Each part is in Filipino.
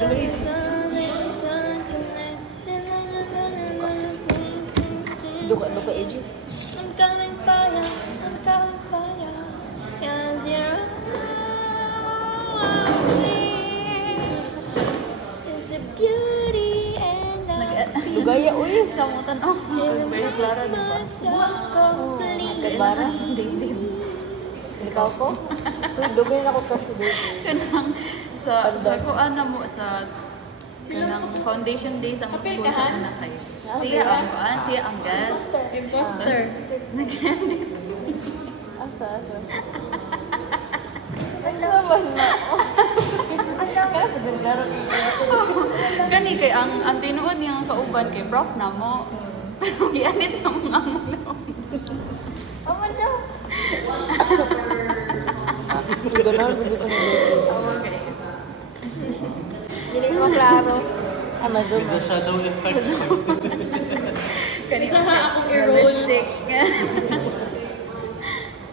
Duka AJ. I'm coming for you, I'm coming for you. Yes, you're it's a beauty and Lugaya, uy. Samutan ako. Very Clara, di ba? Kaibara. Ikaw ko? Uy, dugay na ako crush ko dito. Kanang sa kuan na mo sa kanang foundation day sa mga school sa anak kayo. Siya ang kuan, siya ang guest. Imposter. Asa? Ano naman na? Kaya pagdagaro Kani kay ang tinuod niyang kauban kay prof na mo. Gianit na mga amo na. Amo daw. Ganon, hindi ko na dito. guys. Hindi ko maklaro. Amazon. The shadow effect. Kani Saka akong i-roll.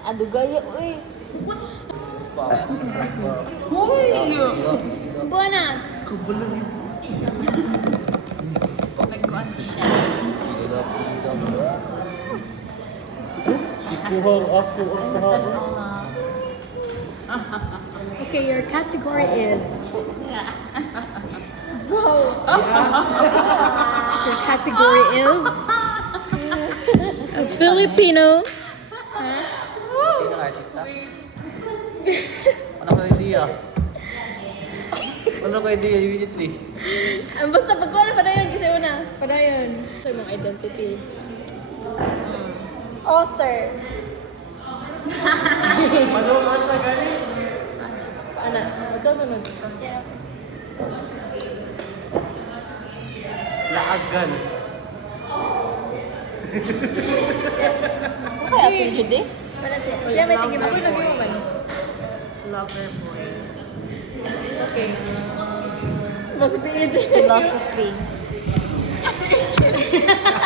Adugaya, uy. Buwan na. Nagkuan siya. Okay, your category is... Your category is... Filipino. Sino ang artista? Ano ko idea? Ano ko idea immediately? Basta pagkuhan pa na yun kasi una. Pa na yun. Ito yung identity. Author. Ano nga sa galing? Ana, ikaw sunod. Laagan. Kaya PhD? Para siya. Siya may tingin ako. Lagi mo ba? Lover boy. Okay. Basta si AJ. Philosophy.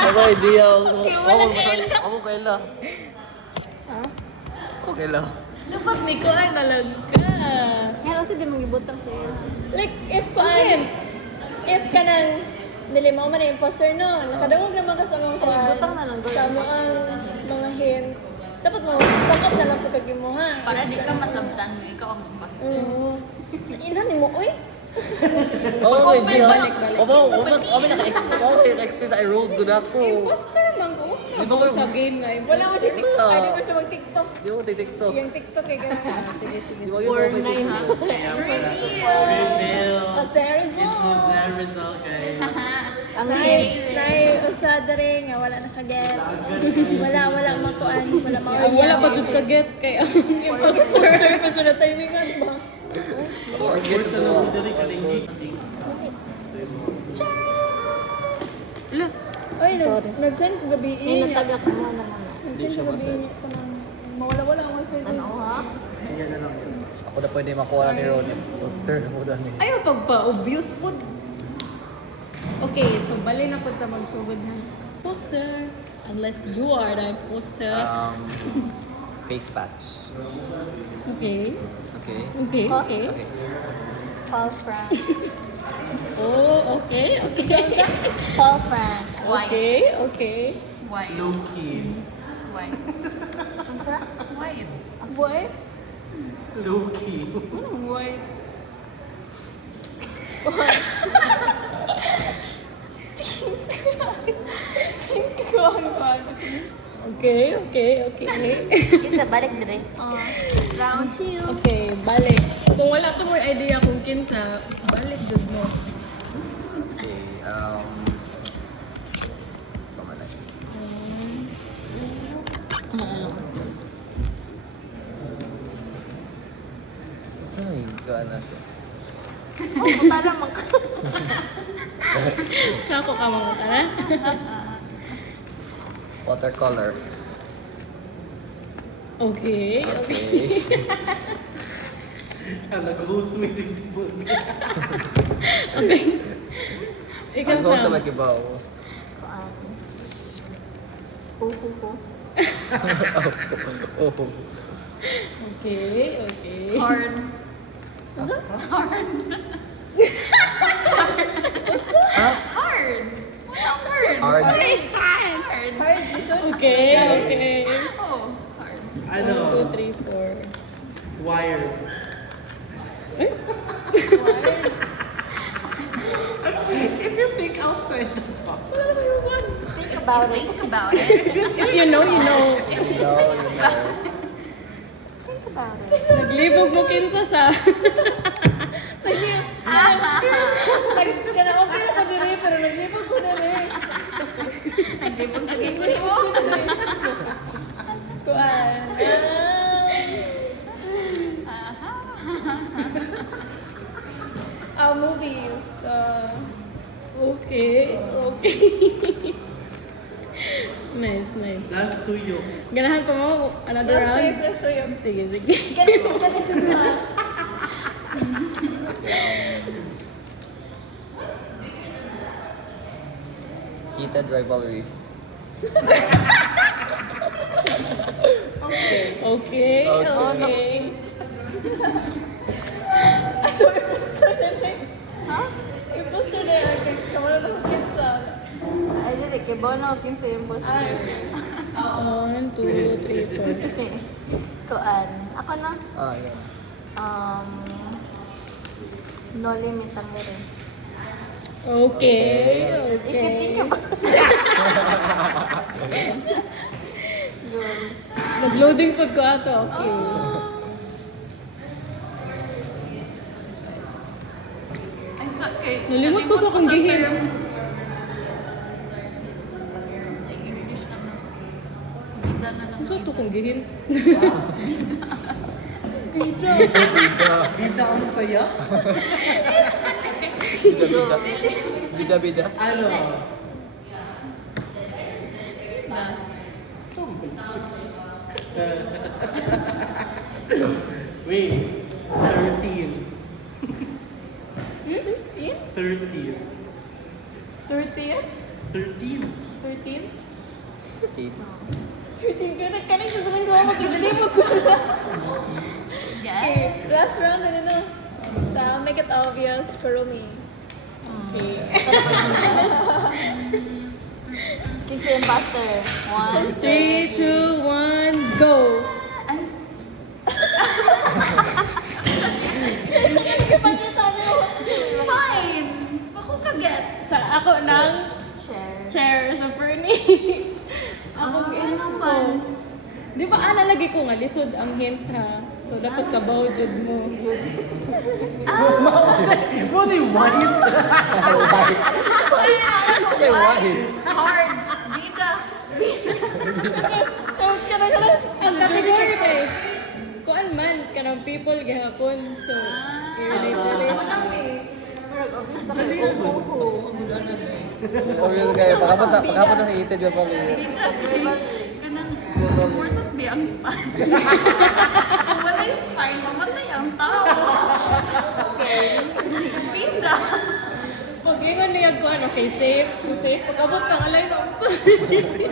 Ano ko idea? Ako kaila. Ha? Ako kaila. Dapat ni Kuan talaga. Yan kasi di mangibutang sa'yo. Like, if Kuan, if ka nang nilimaw man na imposter no, nakadawag naman ka sa mga Kuan. butang na lang, girl. Sa mga hint. Dapat mo, fuck up na lang pagkagin mo ha. Para di ka masabtan mo, ikaw ang pastor. Sa ilan ni mo, uy? Oo, idea. balik. Kami naka-experience ay Rose good ako. Imposter, mango. Di ba kayo- Sa game nga. Wala mo siya TikTok. Ay, di ba siya mag-TikTok? Di mo TikTok. Yung TikTok eh, ganun. Sige. Di ba yung mga TikTok? Reveal! O, Sarah Rizal, guys. Ang Nay, usada rin nga, wala nakaget. Wala makuan, wala mga wala pa jud ka gets kay ang imposter pa sa timingan ba. Forget na lang dali kalingi. Look, Oy, Sorry. nag-send ko gabi Yung natagak mo naman. Nag-send ko gabi ko nang mawala ang wifi. Ano ha? Ako na pwede makuha ni Ron. Poster mo na ni. Ayaw pagpa-obvious po. Okay, so bali na po ta magsugod na. Poster. Unless you are the poster. Face patch. Okay. Okay. Okay. Paul Frank. Oh, okay. Paul Frank. why? Okay. Why? Low key. Why? Ang sarap. Why? What? Low key. What? Okay. Isa, balik dire. Round 2. Okay, balik. Kung wala ka more idea kung kinsa, balik jud mo. Okay, pamalay. Saan yung gana? Para mang Sa ako ka mga tara. Watercolor. Okay. Okay. Nag-host mo yung tibod. Okay. Ikaw Ang host sa. na magkibaw. kuan. Pupu. Oh. Okay. Hard. Hard. Hard, lisod. Okay, okay. Oh, hard. 1, 2, 3, 4. Wire. If you think outside the box. Think about it. Think about it. If you know, you know. You know. Think about it. Naglibog mo kinsa sa. Kanang okay na ko diri pero naglibog ko na rin. Hindi mo sa gingon mo. Kuan. Movies. Okay, okay. Nice, nice. Last to you. Ganahan ko mo another round? Plus two. Sige, sige. Ganito na. Heated rivalry. Okay, okay. So, imposter na rin. Ha? Imposter na rin. Kamala na kung kinsa. Ay, dili, kay Bono, kinsa yung post. Ay. 1, 2, 3, 4. Kuan. Ako na. Yeah. No limit ang rin. Okay, If you think about Nag-loading food ko ato. Okay. Ay, okay. Nalimot ko sa akong gihim. Sa English naman. Bida na lang. Saan ito kong gihin? Bida ang saya. Bida. Ano? Wait. 13. 13. 30? 13. 13? 13. 13 ka na. Kanina sa mga gawa magkakalimot ko na. Okay, last round na na. So, I'll make it obvious for me. Okay. Kinsa yung imposter. 1, 3, 2, 1, go! Fine! Ako kaget. Sa ako ng share. chair sa Fernie. Ako is ko. Di ba lagi ko nga lisod ang hint ha? So dapat kabaw jud mo. What do you want it? Say why? Hard! Bida! Oh, kana ang category kay kuan man kanang people gihapon. So relate. Obvious na kayo. Oriol kayo. Pagkapunta sa heated rivalry. Kanang important ba ang spine? Kung wala yung spine, mamatay ang tao. Bida! Pag ingon niya ko okay, safe. Pagkabot ka alay na ako.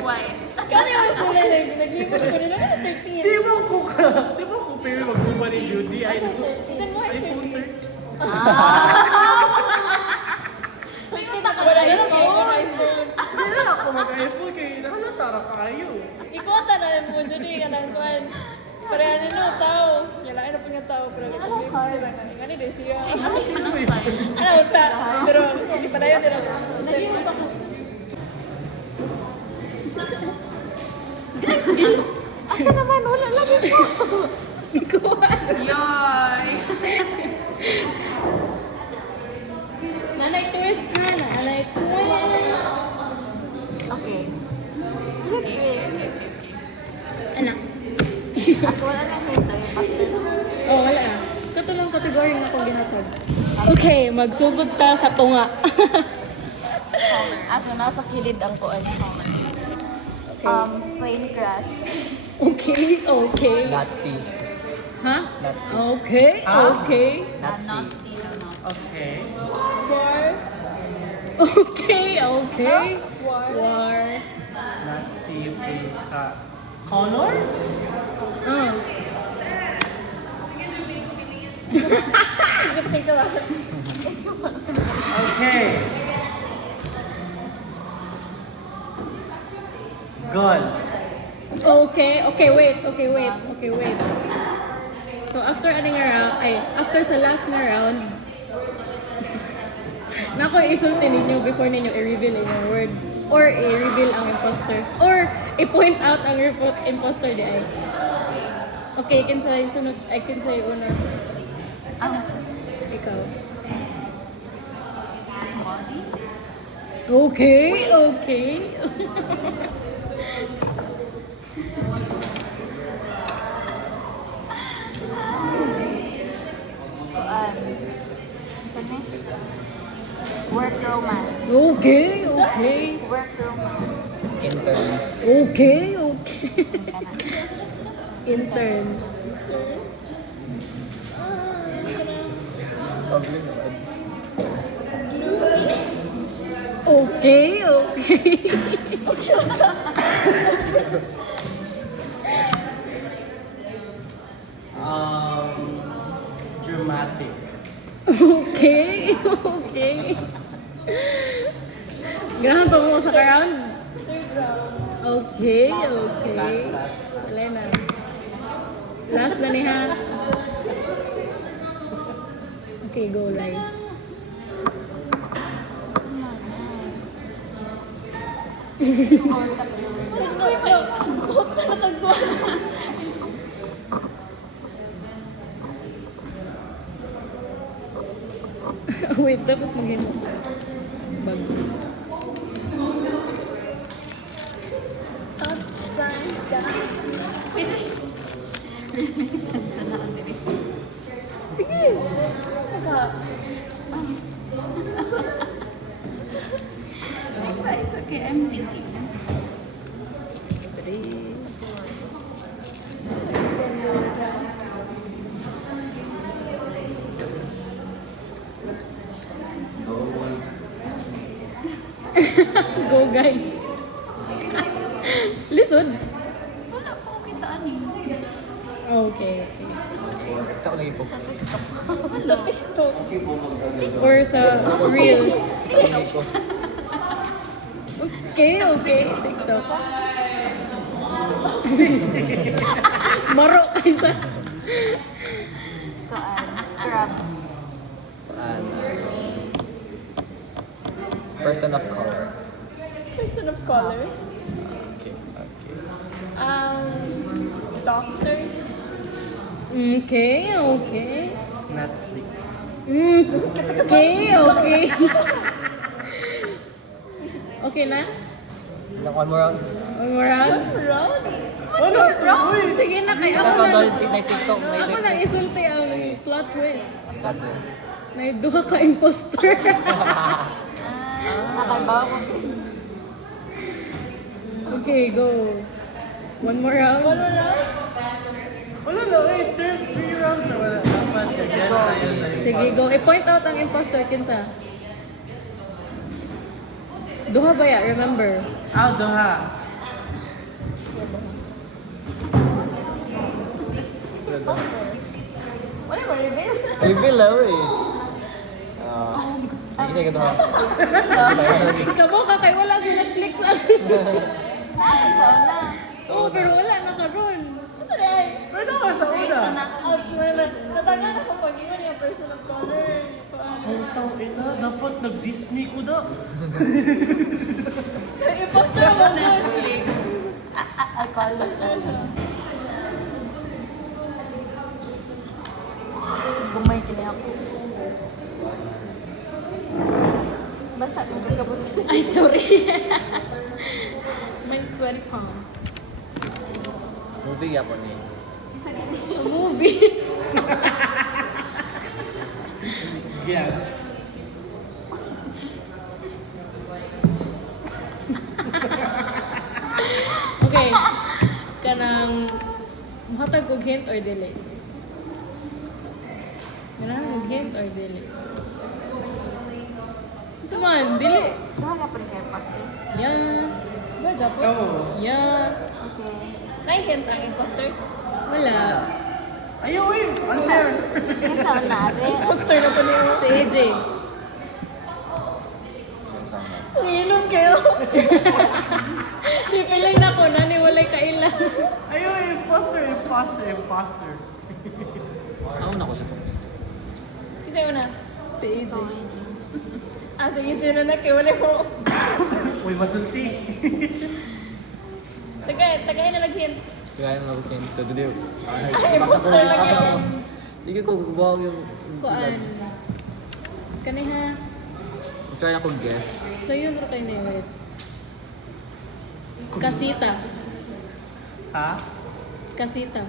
White. Kani ako sila naglibot ko nila 13. Di mo ko pero magpuma ni Judy. Then mo iPhone 13. Wala na kayo ng iPhone. Hindi na ako mag-iPhone kaya nakalatara kayo. Ikuwata na lang mo, Judy, ka ng kuhan. Pareha nila tao. Yalain na po nga tao, pero nagpapalip sila nga. Ngani din siya. Ano spine? Ano, uta. Pero, hindi pala yun nila. Asa naman? Wala lagi po. Yoy! Nanay twist na. Nanay twist. Okay. Is it this? Anak. As wala na hito yung imposter. Oh, wala na. Kato lang kategory na akong ginatag. Okay, magsugod ta sa tunga. Aso nasa kilid ang kuan. Plane crash. Okay. Nazi. Ha? Nazi. Okay. Nazi. Okay. War. Okay. War. Let's see if we Connor? Oh. Good thing about it. Okay. Okay, wait. So after aning nga round, after sa last nga round, nako isulti ninyo before ninyo i-reveal inyong word or i-reveal ang imposter or i-point out ang imposter di ay. Okay, kinsay sunod, I can say una. Ikaw. Body? Okay. Saan eh? Work romance. Okay. Work romance. Interns. Okay. Ka na. Interns. Public. Okay. Dramatic. Okay. Ganahan pa mo sa round? Third round. Okay. Last. Elena. Last na ni ha. Okay, go live. Wait, dapat mag-inok. Bag. Upside down. Sige. Saka. It's okay, I'm thinking. Go guys. Lisod. Wala ko kita ani. Okay. Ikaw lagi po. Sa TikTok. Or sa Reels. Ikaw. Okay. TikTok. Maro kaysa. Scrubs. Person of color. Person of color. Okay. Doctors. Okay. Netflix. Okay. Okay na? One more round. One more round? Sige na kayo. Tapos Ako na. na TikTok. Ako na isulti ang Okay. plot twist. Yes. Na duha ka imposter. Nakaibaw mo. Okay, go. One more round? Wala na, three rounds or wala. Dapat i-guess na yun. Sige, go. I-point out ang imposter, kinsa. Duha ba ya? Remember? Duha. Wala ba, reveal? Reveal lang eh. Sige ka ha. Kamo ka kay wala sa Netflix. Sa una. Oo, pero wala na karon. Ito na ay. Pero ka sa una. Natagal ako pag-iwan yung person of color. Putang ina, dapat nag-Disney ko da. Imposter mo na. Color. Gumay kini ako. Basa ko gagabot. Ay, sorry. My sweaty palms. Movie yapon eh. Sa movie. Gets. Okay. Kanang mahatag og hint or dili? Kanang og hint or dili? Saman, dili. Duha nga pa rin kayo pastel. Yeah. Ba, Japo? Kamu. Yeah. Okay. May hint ang imposter? Wala. Ayaw eh, unfair. Yung sa unari. Imposter na pa niyo. Si AJ. Uminom kayo. Di pilay na ko, nani walay kaila. Ayaw, imposter. Saan na ko siya? Kasi una, si AJ. Si AJ na nakiwala ko. Uy, masulti. Tagay na nag-hint. Kaya na ako kaya nito. Dili. Imposter lang yun. Hindi ko gumawa yung... Kuan. Kaniha. Try na kong guess. So yun ro kayo na wait. Kasita. Ha? Kasita.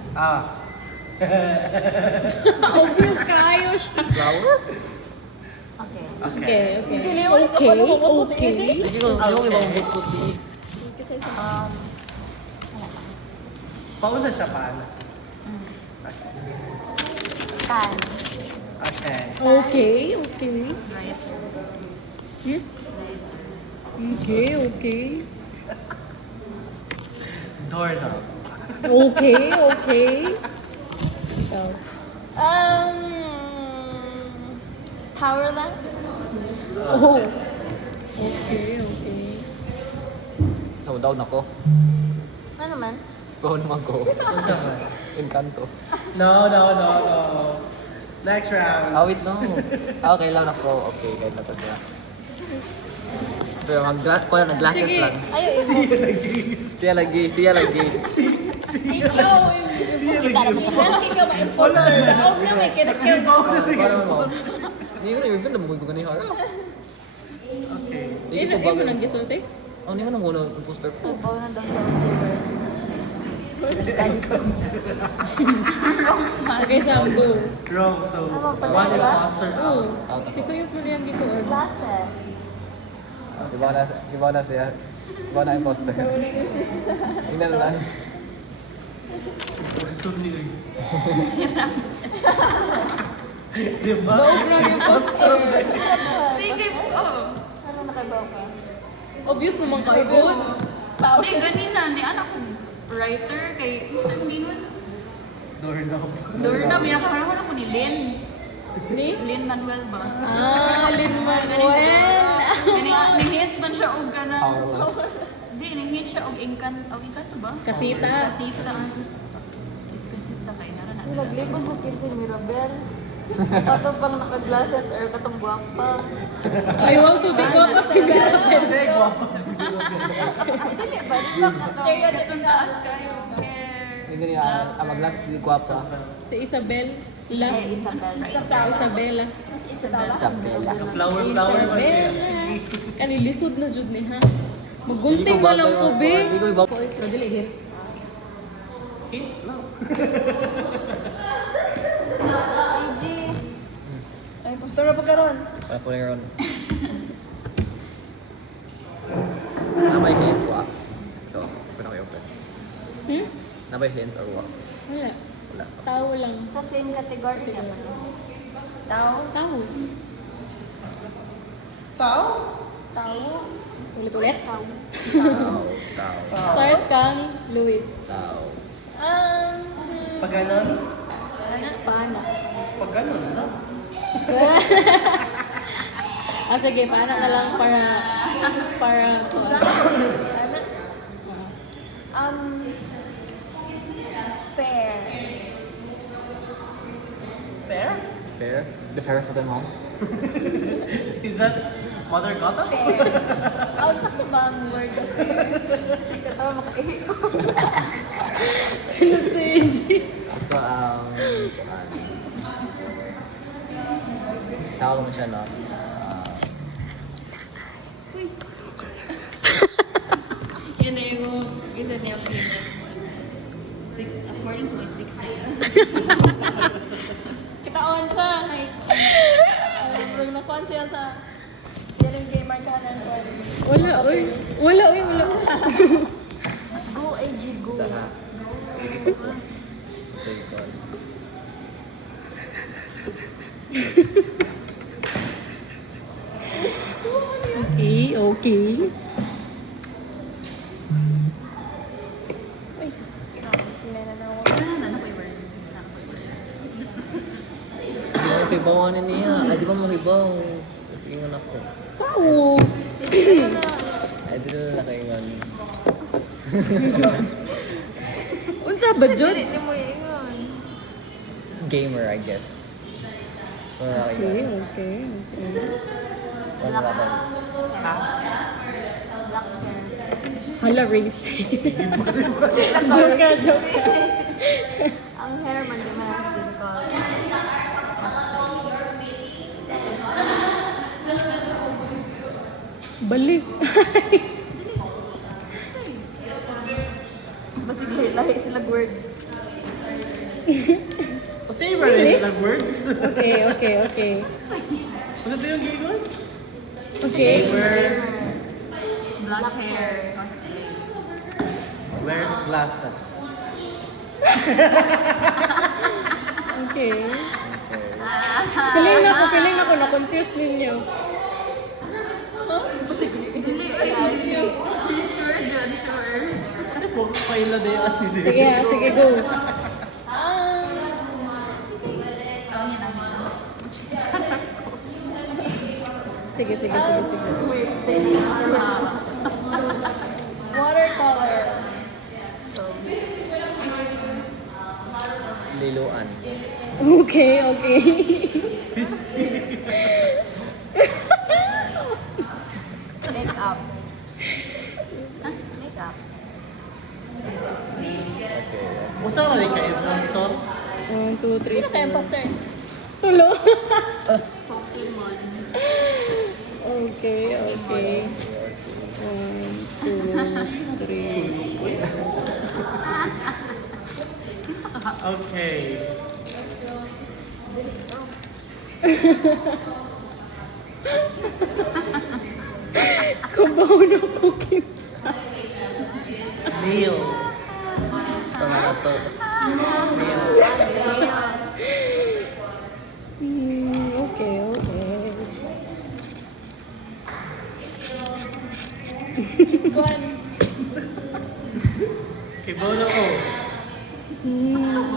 Obvious kayo siya. Flower? Okay. Okay. Hindi Hindi ko ibang puti. Pausa siya paano? Tan. Okay. Okay. Writer. Okay. Doorknob. Okay. Ikaw. Power lamp. Oh. Okay. Down ako. Ano man? Go naman ko. Pausa ba? Encanto. No. Next round. Wait, no. Okay lang ako. Okay, kahit na to siya. Pero nag-glasses lang. Ayaw, Siya lagi. ikaw. Kita na pinasi ka ma-imposter. Daog na may kinakil. Paano mo? Hindi ko na-reveal na buhay ko ganito. Okay. Hindi ko Ino bago. nang gisulti? Hindi mo nang muna yung poster ko. Bawa na daw sa October. Okay, Sambo. Wrong. So, Tama pala, one diba? imposter Oh. out. Piso yung tulian dito. Glasses. Iba na siya. Iba na yung poster. Ina na lang. Gusto niyo. Diba? yung poster. Sige, Ano nakabaw ka? Obvious naman ka. Ibon. Hindi, ganina, ni anak ko writer kay, hindi mo, Doorknob. Doorknob, minakaharap ko ni Lynn. Ni? Lynn Manuel ba? Lin Manuel. Nihit man siya og kana. Powerless. Di, nihit siya og Encanto ba? Kasita. Kasita. Kasita kay nara na. Naglibog ko kin si Mirabel. Katong pang naka-glasses or katong guwapa. Ay, wow, so di ko pa si Mirabel. Hindi, guwapo siguro. Ay, dali ba? Di ba katong... Itong taas kayo. Hindi niya, mag-glasses di guwapa. Si Isabel. Sila. Isabel. Isabela. Isabela. Flower man siya. Isabela. Sige. Kanilisod na jud ni ha. Magunting na lang ko, be. Hindi ko iba. Pero dili hit. Hint lang. IG. Ay, poster na pagkaroon. Para po rin ron. May hint wa. Ito, open ako open. May hint or wa. Wala. Wala. Tao lang. Sa same category ka ba? Tao? Tao. Tao. Ulit-ulit. Tao. Tao. Start kang Luis. Tao. Pag ganon, Pana. pag ganon lang. Sige, pana na lang para Fair. Fair? Fair? The fairest of them all? Is that Mother Gotham? Fair. Sakto ba ang word of fair? Hindi ka tawa makaihi ko. Sunod si AJ. Ito, tawag mo siya, no? Yun na yung isa niya according to my 6 na yun. Kitaon siya. Pag nakuhan siya sa... Yan yung gamer ka na. Wala, uy. Wala. Go, AG, go. Sana. Sige, tol. Okay. Ito yung bawanan niya. Ay, di ba makibaw? Tingnan ako. Tao. Ay, di na nakaingan. Unsa ba jud? Hindi mo ingon. Gamer, I guess. Wala ako Okay, yun. okay. Wala ba? Black hair. Hala, racing. Joke ka, joke ka. Ang hair man, di man ang skin color. Balik. Basig lahi sila word. O say ba rin sila words? Okay, okay, okay. Ano ito yung gigon? Okay. Black hair. Wears glasses. Okay. Okay. Feeling na ko, na-confuse ninyo. Basig dili ay sure dyan, sure. Huwag kaila din yan. Sige, sige, go. Sige, sige, sige, sige. Wait, stay Watercolor. Liluan. Okay, okay. Makeup. Makeup. Okay. Usa ka rin ka-impostor? 1, 2, 3, 4. Imposter. Tulo. Pokemon. Okay, okay. 1, 2, 3. Okay. Kabaw na cookies. Nails. Pangalan to. Okay, okay. Okay, bono ko.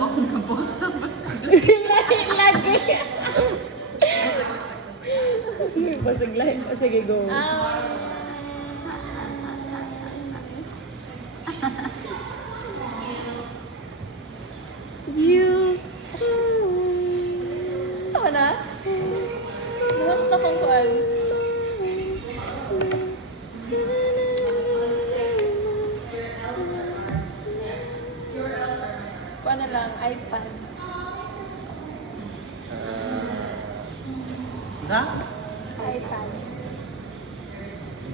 Ako na boss sa Lagi. Basig lahat. Sige, go. You. Tama na? Nahanap na kong kuan. Kuan na lang, iPad. Isa? iPad.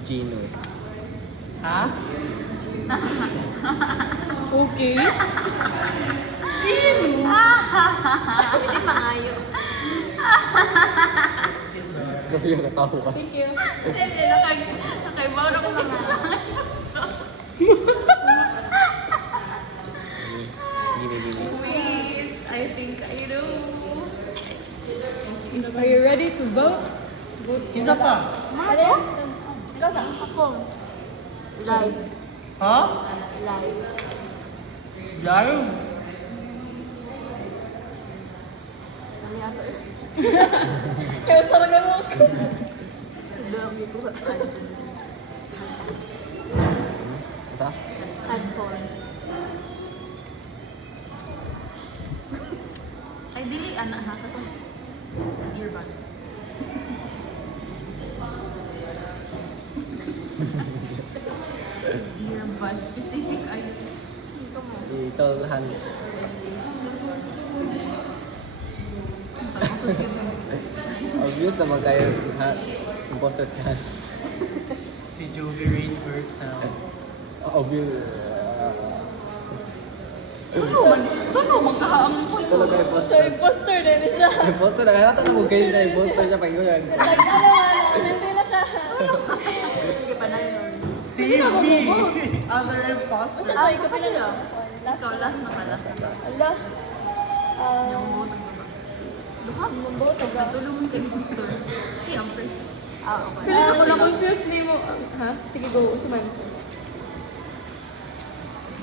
Gino. Ha? Okay. Hindi maayo. Grabe yung katawa. Thank you. Hindi, nakaibaw na ko lang sa Gini. Wait, I think I do. Are you ready to vote? Isa pa? Ano yan? Ikaw sa ako. Live. Ha? Live. Live? Ano yata eh? Kaya talaga mo. Dami ko at Isa? headphones. Ay, dili, anak ha, katong earbuds. Earbuds, specific ay. Ikaw, Hans. Tapos yun. Obvious naman kayo, imposter's Hans. Si Juvie Rainbird now. Obvious. Tulo man ka ang post. Talaga imposter. Imposter din siya. Imposter na kaya natanong kayo na imposter siya pag-iulan. Hindi na ka. Sige pa na yun. Si me! Other imposter. Ay, ikaw pa na lang. Ikaw, last na ka, last na ka. Ala. Yung boto mo ba? Luhag mong boto ba? Tulong mo kay impostor. Si ang first. Okay. Feeling ako na-confuse ni mo. Ha? Sige, go. Tuman.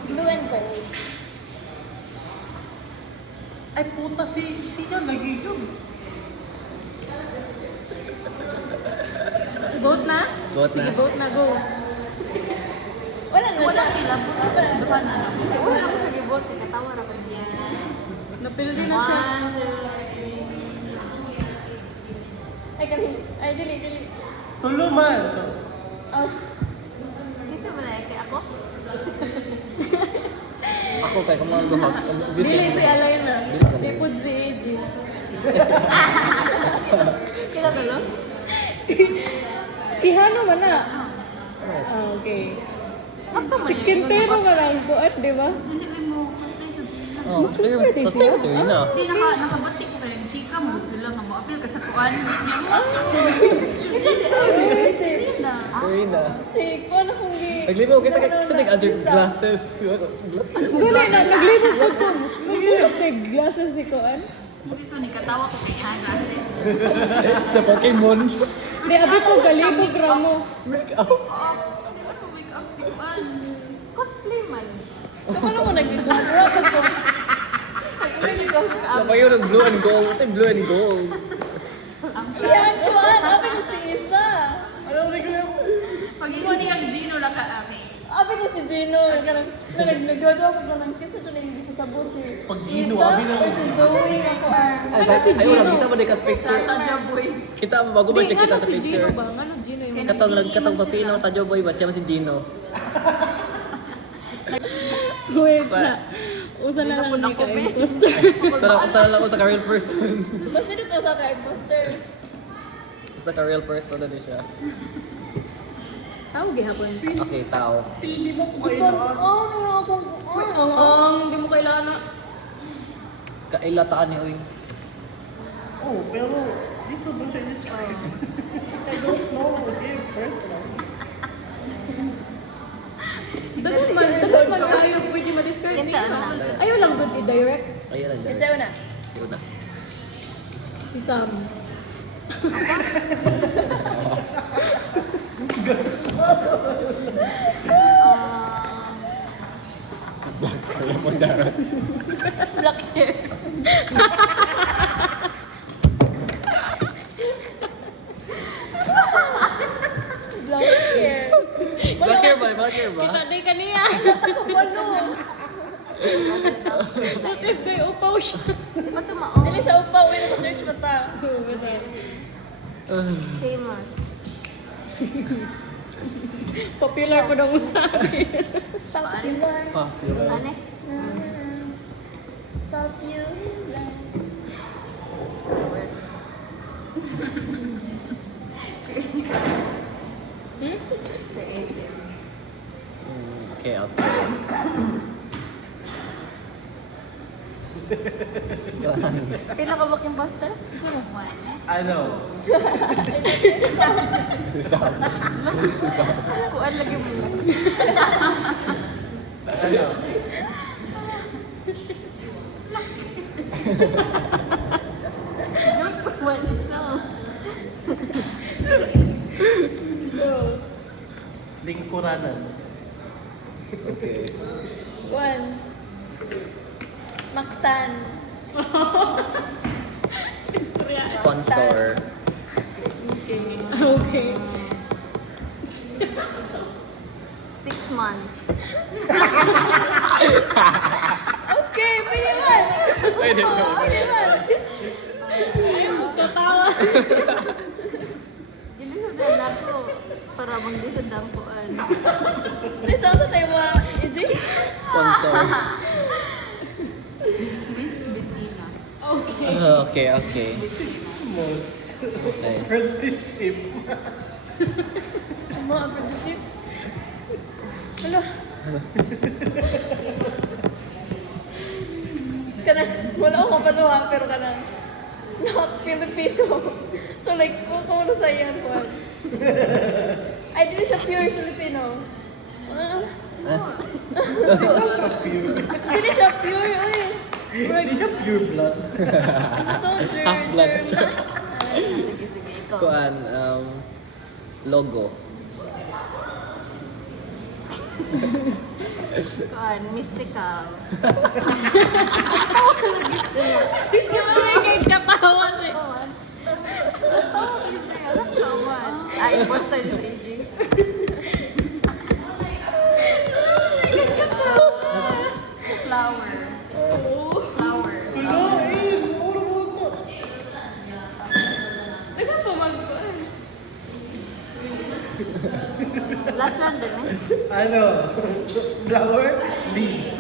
Blue and gold. Ay puta, siya lagi yun. Vote na? Vote na. Sige, vote na. Go. Wala na Wala siya. sila. Bukan na lang. Wala na siya. Abot, ikatawa na ko niya. Napildi na siya. 1, 2, Ay, kanil. Ay, dili. Tulo man. So, Oh, Kinsa man na kay ako? Ako kay kamang duha. dili si Alayna. Dipod si AJ. Kila tulo? Kihano man na. Ah, okay. Si Quintero man ang buat, di ba? Hindi kayo mo cosplay sa Gina. Oh, tatay mo si Rina. Hindi, nakabatik ka rin. Chika mo sila nga mo. Apil ka sa kuan. Si Gina. Si Rina. Si Kuan akong gi. Naglibaw kita sa nag-answer glasses. Gulay na, naglibot ko ko. Naglibot kay glasses si Kuan. Ito ni katawa ko kay Hana. The Pokemon. Di, abi ko galibog ramo. Make up. Ano wake up si kuan? Cosplay man. Kapano mo nag-grab ko? Napayo ng blue and gold. Ito yung blue and gold. Yan, Kuan. Abi ko si Isa. ano ulit ko yung... Pag ikaw ni ang Gino na ka ami. Abi ko si Gino. Nag-jojo ako ko ng kisa dyan yung gisasabot si Pag Gino, Isa abi na or si Zoe na ko. Ano si Ay, wala, Gino? kita mo din ka sa picture. Sa Jaboys. Kita mo, bago ba Di, check kita nga sa si Gino picture. ba? Nga Gino yung Katang pati ng sa Joboy ba? Siya si Gino. Wait na. Usa na lang ni ka imposter. Ito lang kung saan lang ako sa real person. Basta dito sa ka imposter. Sa real person na din siya. Tawag gihapon. Okay, tao. Hindi mo ko kailangan. Ang di mo kailangan na. Kailataan niya, uy. Oh, pero di sobrang siya describe. I don't know him personally. Dapat man kayo pwede ma-discard Kinsa niyo. na? Ayaw lang good i-direct. Ayan lang Kinsa dyan. na? Si Una. Si Sam. Kaya mo darat. Black hair. Black hair. Black hair ba? Black hair ba? Kita di kaniya. Kabalo. Butit kay upaw siya. Di ba tumao? Dili siya upaw. Uy, naka-search pa ta. Famous. Popular po daw sa akin. Popular. Popular. Ane? Popular. Creative. Okay, okay. Pila ka ba imposter? Sino mo? Ano? Si Sam. Si Sam. Kuan lagi mo. Ano? Kuan so. Lingkuranan. Okay. Kuan. Maktan. Sponsor. Okay. Okay. 6 months. Okay, pwede man. Pwede ba? Pwede man. Tatawa. Dilisudan ako. Para bang disudan ko ano. Lisa, sa tayo mga EJ? Sponsor. Miss Bettina. Okay, okay. 6 months. Okay. Apprenticeship. Ang mga apprenticeship. Ano? Kanang, wala akong mapanuha, pero kanang, not Filipino. So like, kung ano sa iyan ko. Ay, di siya pure Filipino. Hindi siya pure, uy. Hindi siya pure blood. It's a soldier. Half-blood. Sige, sige, ikaw. Kuan, logo. Kuan, mystical. Yung mga kay katawan eh. Kawan. Ah, imposter is AJ. Flower. random eh. Ano? Flower? Leaves.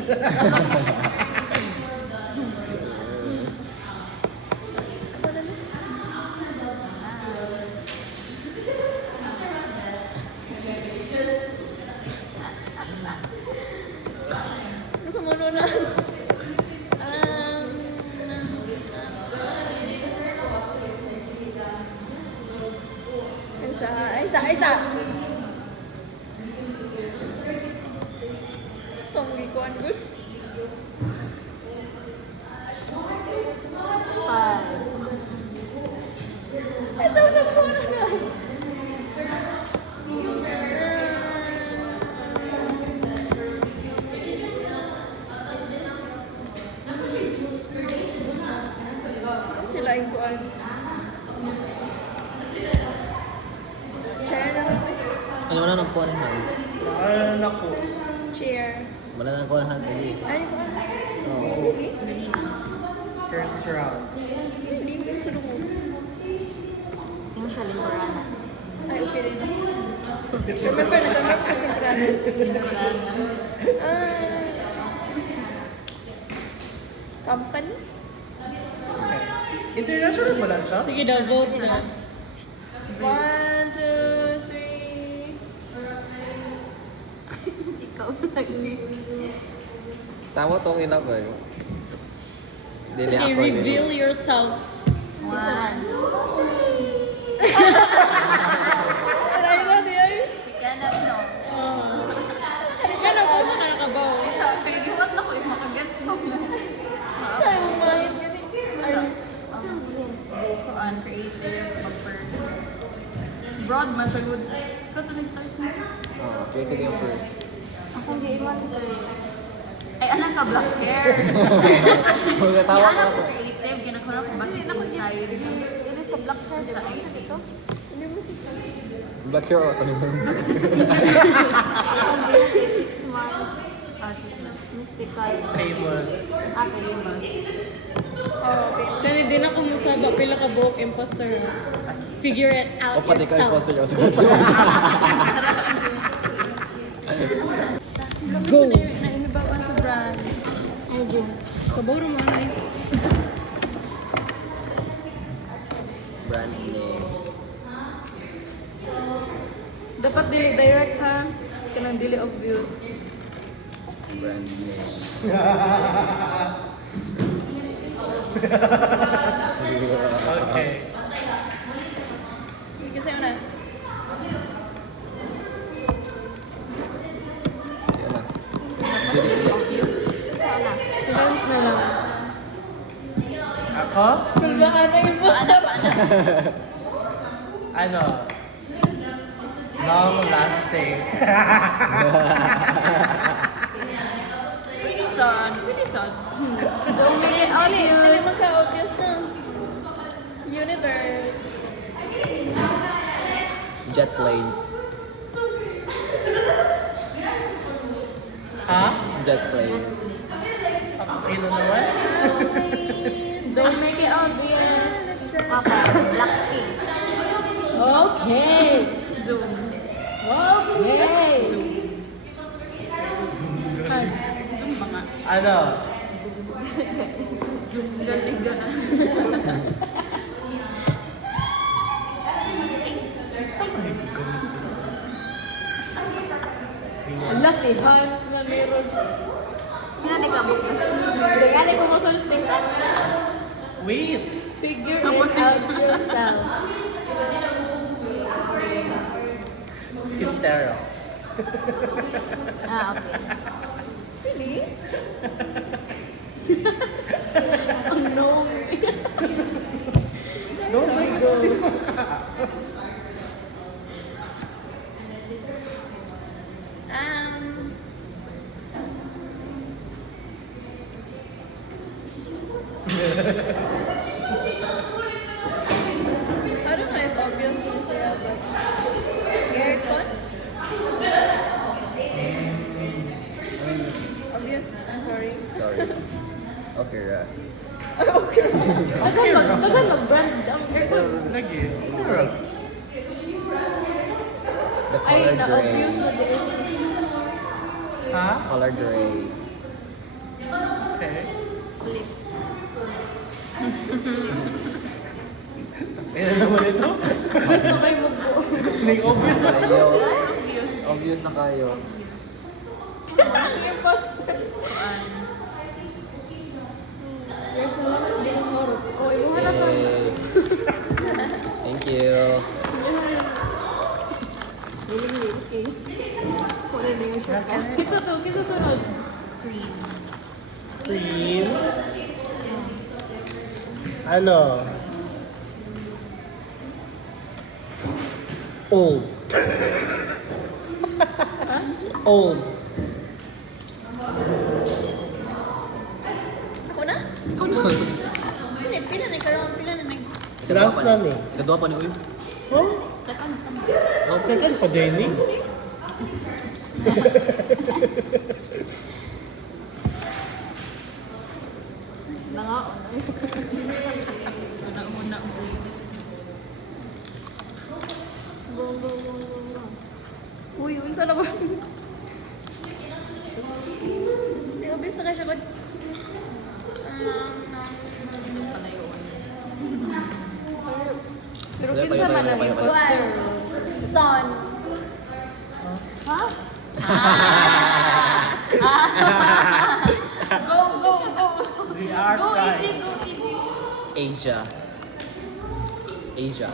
Ano ka muna na? Isa. Itong gikuan good. 5. Isa na muna na. Sila yung kuan. Chair na kami. Ano wala nang kuha ng hands? Nako. Chair. Wala nang kuha ng hands lagi. Ano ko? Oo. First round. Hindi mo tulong mo. Yung siya lingkuran. Ay, okay rin. Remember, nag-remember kasi krano. Company? International ba lang siya? Sige daw, vote na. 1, 2, 3. Ikaw lang ni. Tama tong ina ko eh. Dili Okay, ako. reveal yourself. 1. Alay na di ay. Si Ganap, no? Ano po sa kanakabaw? Piliwat na ko yung makagets mo. Saan mo mahit gani? Ano? Kuan, creative, mag-first. Broad man siya good. Ikaw to start mo. Oo, pwede yung first. Asang giingon ko eh. Ay, anak ka, black hair. Huwag katawa Anak ka ko po. creative, ginagawa ko. Basit na ko side. Dili sa black hair sa isa dito. Black hair or ano? Yung bilang is 6 months. 6 months. Mystical. Famous. Famous. Oh, okay. Kaya din ako musaba, pila ka buhok imposter. Figure it out O pati ka yourself. imposter yung Go! Naihibawan sa brand. Ay, Jun. Kaboro mo na eh. brand name. Dapat dili direct ha. Kanang dili obvious. Brand name. Okay. Kasi una. Sige na. Dili iyak. Sana. Si Hans na lang. Ako? Kulba ka na imposter. Ano? Long lasting. Pretty son. Don't make it Dili obvious. magka-obvious na. Universe. Jet planes. Ha? Jet planes. Ino naman? Don't make it obvious. Okay. Blackpink. Okay. Zoom. Okay. Hans. Zoom mga. Ano? Zoom galiga. Gusto ko yung gamitin. Ala si Hans na meron. Pinadi ka mo. Kaya ko masulting. Wait! Figure it out yourself. Quintero. Ah, okay. Ang no. Don't make it obvious ka. I don't know if obvious is there, but aircon? Obvious? I'm sorry. Sorry. Okay, right. Okay. Tagal mag-brand ang aircon. Lagi. Alright. The Ay, color na-obvious gray. na din. Ha? Color gray. Okay. Flip. Ayan naman ito. Gusto kayo magbuo. Hindi obvious. Kayo. Obvious na kayo. Imposter. Guys, nalaman din ang horror. Oh, ibuha na sa... Yay. Thank you. Biling-biling. Okay. Kunin na yung shirt ka. Kitsa to, kitsa sunod. Screen. Green. Ano? Old. Old. Ako na? Ako na. Hindi, pila na. Karoon, pila na. Last na ni. Ikadua pa ni Uy. Huh? Second. Second pa din ni. Nangaon. Una-una ang sa'yo. Go, go, go, go, go. Uy, unsa na ba? Hindi, obvious na ka siya. Isang palayoan. Pero Payo, kinsa payo, man payo, ang payo, payo. imposter. Son. Ha? Go, go, go! We are Go, EJ, time. go, EJ! Asia. Asia.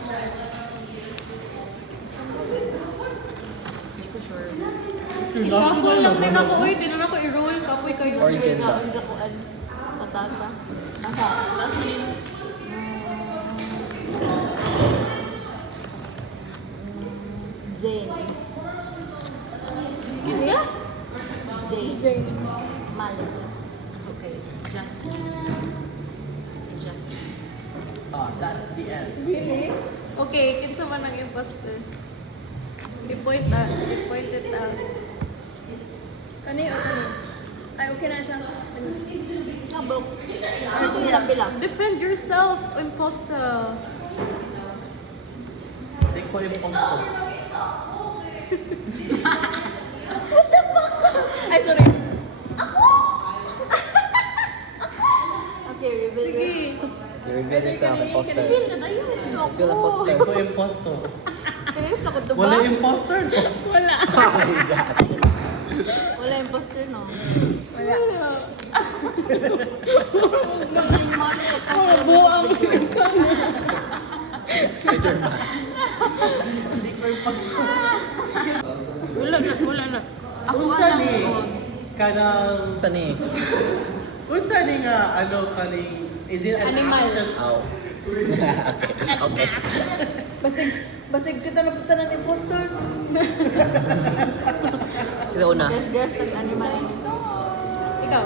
Hindi ko sure. I-shuffle lang din ako. Uy, di na ako i-roll. Kapoy kayo. Origin ba? Ang dakuan. Matata. Nasa. Last na yun. Zayn. Kinsa? Zayn. Malik. Okay, Justin. Si Justin. Ah, that's the end. Really? Okay, kinsa man ang imposter. I-point it out. Kani o kani? Ay, okay na siya. Habok. Pila. Defend yourself, imposter. Hindi ko imposto. Ay, sorry. Okay, reveal. Sige. You reveal yourself, imposter. Reveal na tayo. Reveal imposter. Hindi ko imposto. Kaya ako diba? Wala imposter. Wala. Oh my God. Wala imposter, no? Wala. Wala. Buang ka na. Spider-Man. Hindi ko imposto. Wala na. Ako Unsa alam ni? ko. Kanang... Saan ni? Unsa ni nga, ano, kaning... Is it an Animal. action? Ow. Okay. Basig kita na punta ng imposter. Kita una. Guess, tag-animal. Ikaw.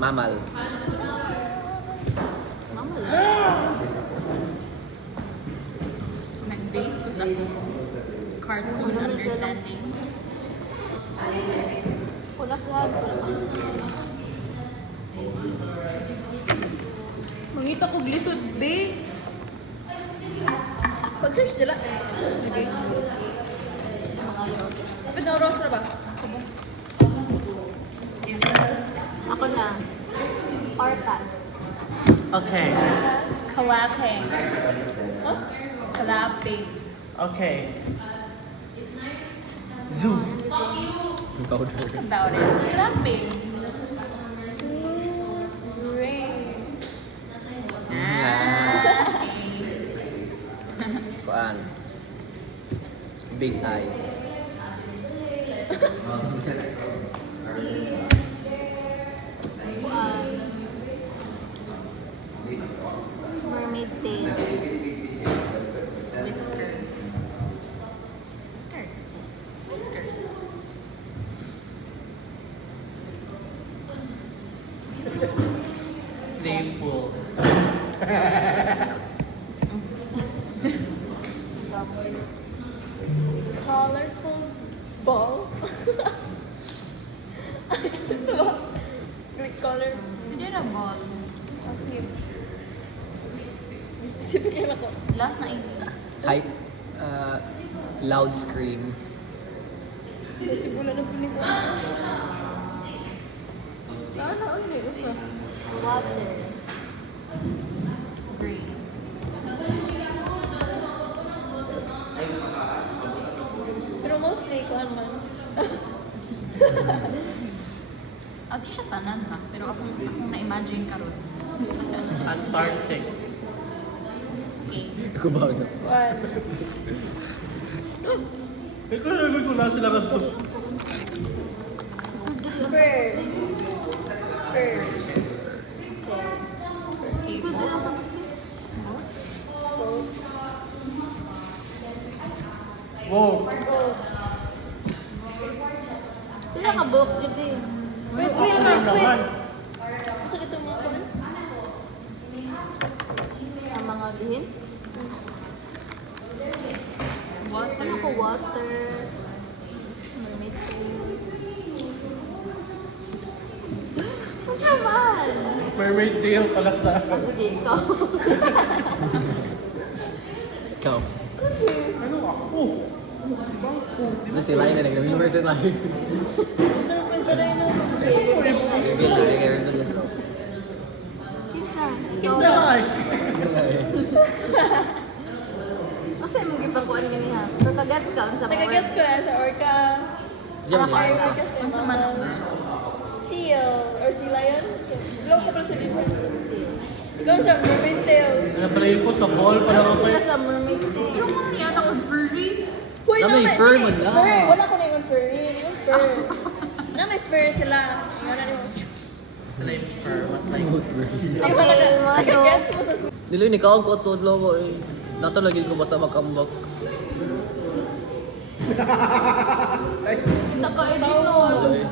Mamal. Mama lang. Nag-base ko sa cartoon understanding. Wala sa halos. Mangita ko glisod, be. Pag-search nila. Okay. Kapit na oras na ba? Is it... Ako na. Orcas. Okay. Clapping. Clapping. Okay. Zoo. Powder. About it. Clapping. Kuan. Big eyes. Mermaid tail. Whisker. Whiskers. Whiskers. Playful. Colorful ball. Gusto ko ba? Greek color. Hindi na ball. Sige. Specific lang ako. Last na ito. Hype. Loud scream. Possible na po ni ko. Ano ang zero siya? Water. Gray. Pero mostly, kuhan man. Di siya tanan ha. Pero akong na-imagine karon. Antarctic. Okay. Ako ba ano? Kuhan. Ikaw nalagay ko na sila kanto. Fur. Fur. Okay. Wow. Pila ka book, Judy? Wait, Ako naman. Sakit ito mo kuhan? Ang mga gihin? Water. Ano ko water? Mermaid tail. Ano naman? Mermaid tail pala na. Ah, sige, ikaw. Ikaw. Ano ako? Bangko. Ano sila yun na nag-university tayo. Surprise na rin ako. Reveal na, reveal na. Kinsa? Ikaw. Kinsa na ay? Asa imong gipakuan gani ha? Pero kagats ka unsa ba? Nagagets ko na siya. Orca. Siya niya. Unsa man ang Seal. Or sea lion. Blow ko pa sa difference. Ikaw siya, mermaid tail. Naplay ko sa ball pala ako. Sila sa mermaid tail. yung mga yan ako furry? Uy, Na may fur mo lang. Fur. Wala ko na yung furry. Yung fur. Na may fur sila. Yung ano yung... Sila yung fur. What's like? Smooth brain. Ay, mga Nagagets mo sa Dilo ni kaon ko at sudlo ko eh. Natalagin ko basta makambak. Ito ka, Edino. Okay.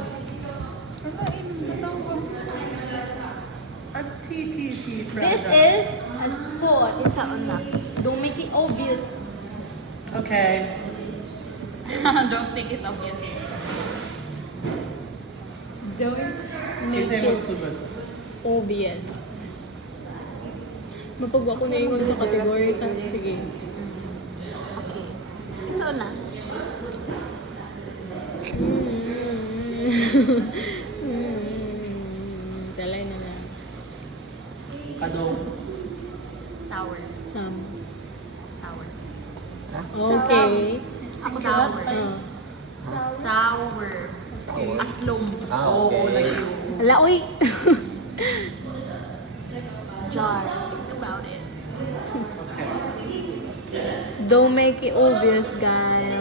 At TTT This is a sport. Isa una. Don't make it obvious. Okay. Don't take it obvious. Don't Kasi magsunod. obvious. Mapagwa ko na ingon sa category sa sige. Okay. Isa una. Salay na na. Kadong. Sour. Sam. Sour. Okay. Ako Sour. Oh. Sour. Aslom. Ah, Oo, like okay. you. Ala, uy! Jar. Think about it. Don't make it obvious, guys.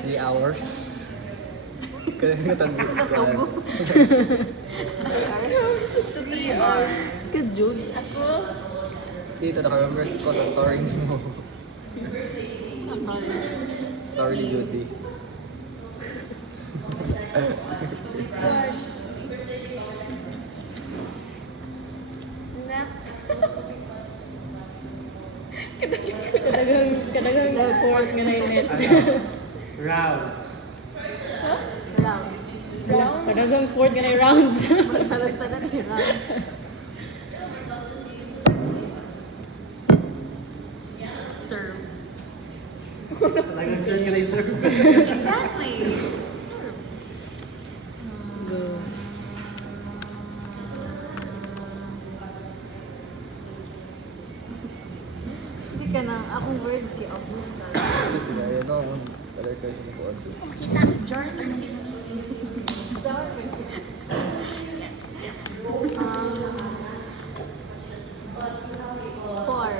3 hours. Katagod ko Kasugo. 3 hours. Schedule. Ako. Dito naka-remember ko sa story ni mo. Sorry. Story ni Judy. Kadagang sport nga na init. Rounds. Rounds. Kadagang sport nga na rounds. Basta na si rounds. Serve. Talagang circulate serve. Exactly. Hindi ka na. Akong word kay obvious ka. Ayun no, tagal kayo sa bukuan. Kita. Jar. Four.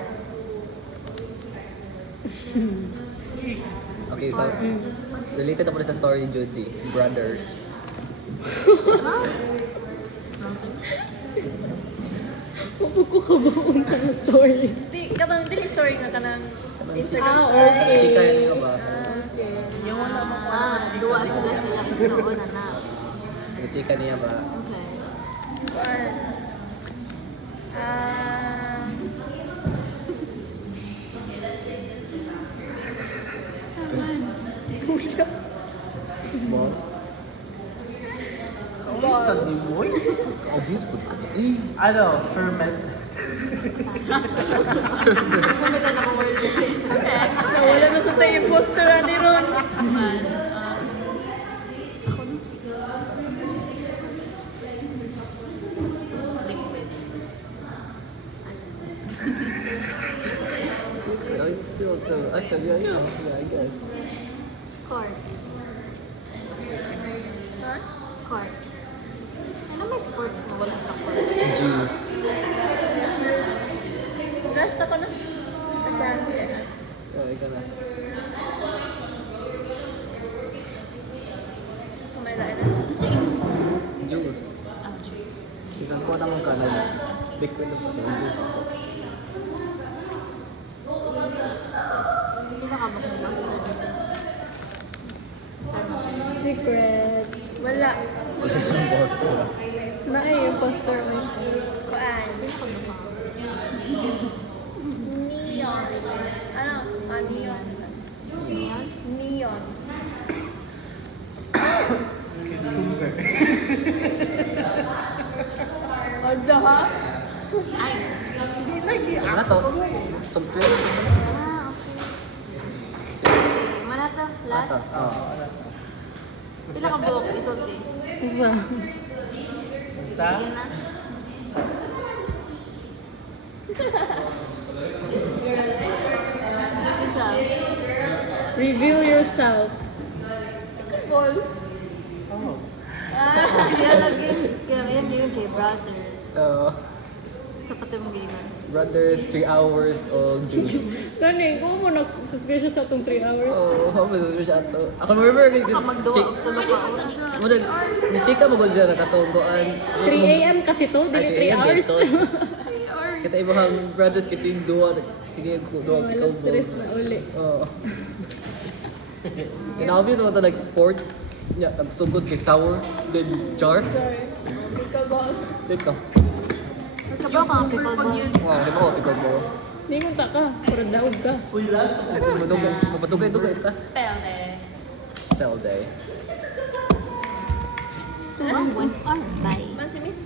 Okay, so related na pala sa story ni Judy. Brothers. Pupag ko kabaon sa story. Kanang dili story nga kanang Instagram Ah, story. okay. Chika yun nga ba? Dua sila sa una na. Chika niya ba? Okay. Kuan. Mo? Sa limoy? Obvious po ka. Eh, Ano? Fermented. Kumitan ako word. Nawala na sa tayo poster ni Ron. I feel too. Actually, yeah, I guess. Court. Court. Ano may sports na wala sa court? Juice. Last ako na. Asahan siya. Ikaw na. Kumain na. Juice. Ah, juice. Sigang ko naman ka na. Liquid na pa sa juice ako. Hindi ba ka magbasa? Secret. Wala. Boss. Na ay imposter mo. Kuan. Neon. Ano? Ah, neon. Neon? Neon. Ada ha? Ay. Hindi lagi Ano na to? Top 3? Ah, okay. Okay. Manata, last. Pila ka buhok isulti? Isa. Isa? Sige na. Isa. Review yourself. Oh. Kaya lagi. Kaya yan yun kay Brothers. Sa pati mong gamer. Brothers, 3 hours of juice. Kani, kung mo nag-suspicious sa itong 3 hours. Oh, how much mo siya ito? Ako remember, Baka magduwa. Tulog ka. ni-chika mo ko dyan, nakatunggoan. 3 a.m. kasi to, di 3 hours. Kita ibang brothers kasi yung duwa, sige, duwa Wala ikaw stress na uli. Oo. Kinakabit mo ito like sports. Yeah, nagsugod kay sour, then jar. Ikaw. Kabaw ka ang pickleball. Wow, di ba ako pickleball? Hindi mo taka, puro daog ka. Matugay-dugay ka. Pele. Cell day. 2-1 or bye. Man si Miss?